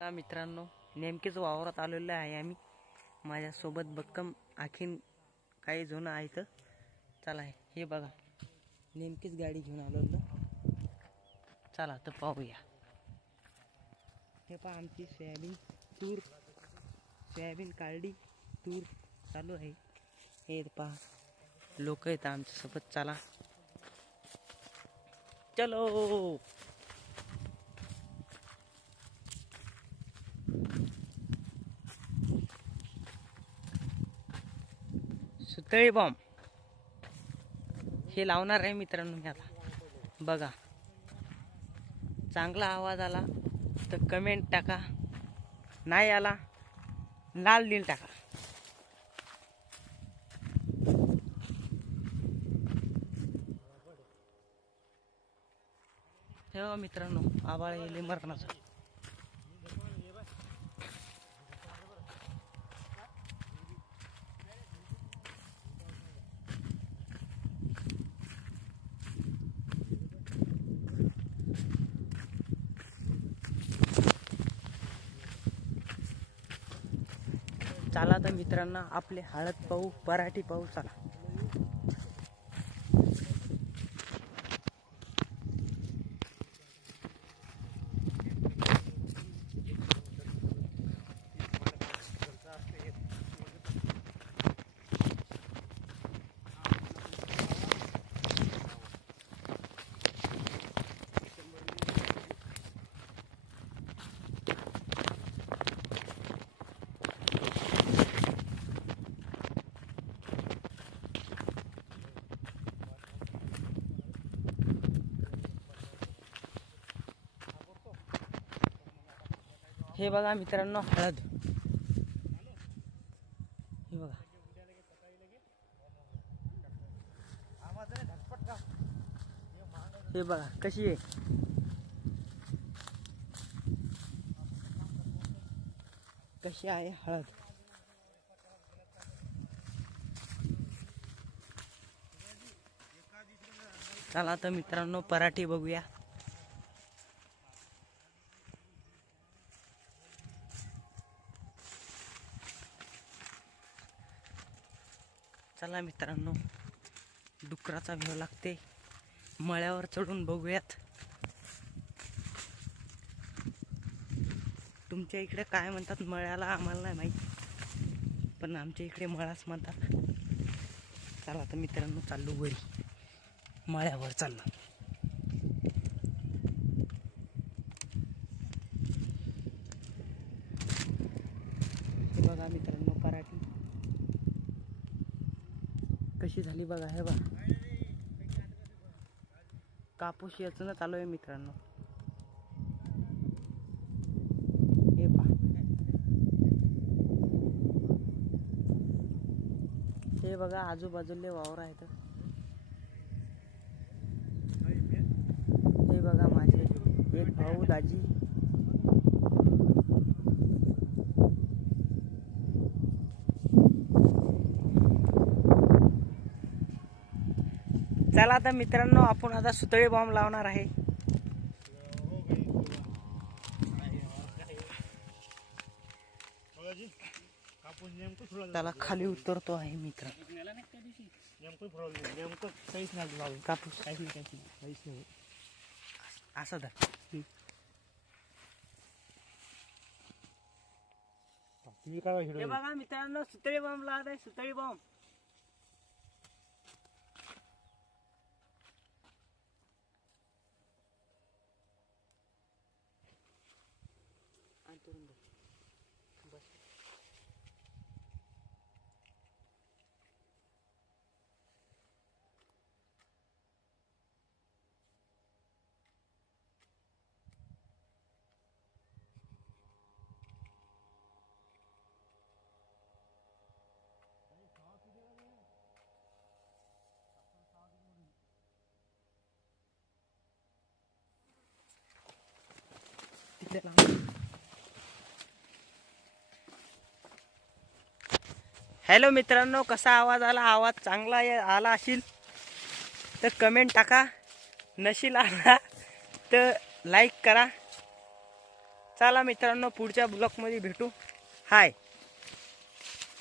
मित्रांनो, नेमकेच वावरात आलेलो आहे आम्ही. माझ्यासोबत बक्कम आणखीन काही जण आहेत. चला हे बघा, नेमकीच गाडी घेऊन आलेलो. चला तर पाहूया. हे पहा, आमची सोयाबीन काढली, तूर चालू आहे. हे पहा, लोक आहेत आमच्यासोबत. चला चलो. सुतळी बॉम्ब हे लावणार आहे मित्रांनो मी आता. बघा, चांगला आवाज आला तर कमेंट टाका, नाही आला लाल दिल टाका. हे मित्रांनो, आबाळ येले मरणाचा. चला तर मित्रांनो, आपले हळद पाहू, पराठी पाहू. चला हे बघा मित्रांनो, हळद. हे बघा, हे बघा कशी आहे. कशी आहे हळद. चला तर मित्रांनो, पराठी बघूया. चला मित्रांनो, डुकराचा भेव लागते. मळ्यावर चढून बघूयात. तुमच्या इकडे काय म्हणतात मळ्याला आम्हाला नाही माहीत, पण आमच्या इकडे मळाच म्हणतात. चला तर मित्रांनो, चाललो वरी, मळ्यावर चाललो. हे बघा मित्रांनो, पराठी कशी झाली बघा. हे बघा, कापूस याचं चालू आहे मित्रांनो. हे पहा, हे बघा आजूबाजूले वावर आहेत. हे बघा माझे एक भाऊ दाजी. चला आता मित्रांनो, आपण आता सुतळी बॉम्ब लावणार आहे. त्याला खाली उतरतो आहे मित्र. कापूस असं धर. हे बघा मित्रांनो, सुतळी बॉम्ब लावत आहे. सुतळी बॉम्ब बस. हॅलो मित्रांनो, कसा आवाज आला. आवाज चांगला आला असेल तर कमेंट टाका, नशील आला तर लाईक करा. चला मित्रांनो, पुढच्या ब्लॉगमध्ये भेटू. हाय.